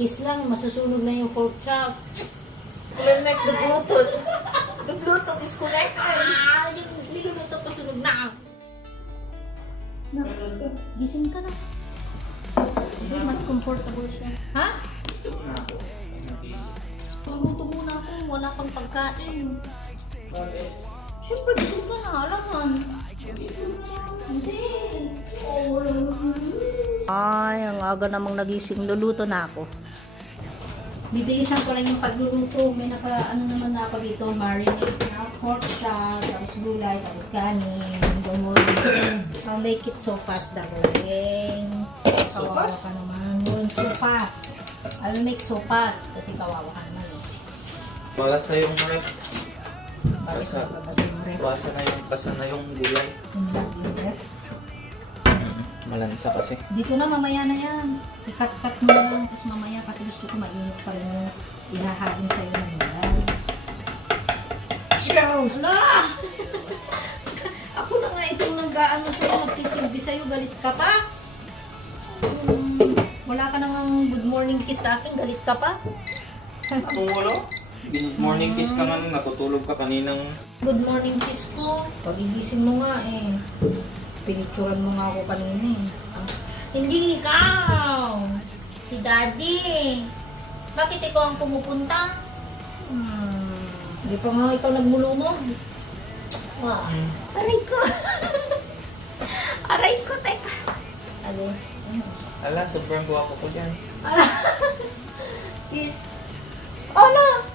Kiss lang, masusunog na yung pork chop. Connect the Bluetooth. The Bluetooth is connected. Yung niluluto pa sunog na. Gising ka na. Hindi, mas comfortable siya. Ha? Luto muna ako, wala pang pagkain. Siyempre, gising ka na, alaman. Hindi. Ay, ang aga namang nagising. Luluto na ako. Bibilisan ko lang yung pagluluto. May ano naman na ako dito, marinate na pork chop, tapos gulay, tapos kanin. Don't worry. I'll make it so fast, darling. Kawawa ka naman. Yun, so fast. I will make so fast kasi kawawa ka naman. Basa yung ref. Bakit Basa. babasa yung ref? Basa na yung gulay. Yung ref? Malansa kasi. Dito na, mamaya na yan. I-cut-cut mo na lang, tapos mamaya kasi gusto ko mainit pa rin yung ihahain sa'yo ng gulay. Let's go! Ala! Ako na nga itong nag-ano sa'yo, magsisilbi sa'yo, galit ka pa? Wala ka namang good morning kiss sa akin, galit ka pa? Kung wala, good morning kiss ka nga nung natutulog ka kaninang... Good morning kiss ko. Pagigising mo nga eh. Pinicturan mo nga ako kanina eh. Hindi ikaw! Si Daddy! Bakit ikaw ang pumupunta? Hindi pa nga ikaw nagmulunod. Aray ko! Aray ko, teka! Alin? Ala, sobrang buwako ko dyan. Kiss. Oh no!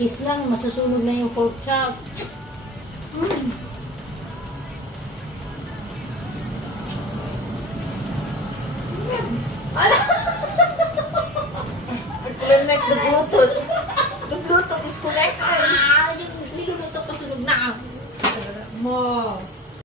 Kiss lang, masusunog na yung pork chop. Ala!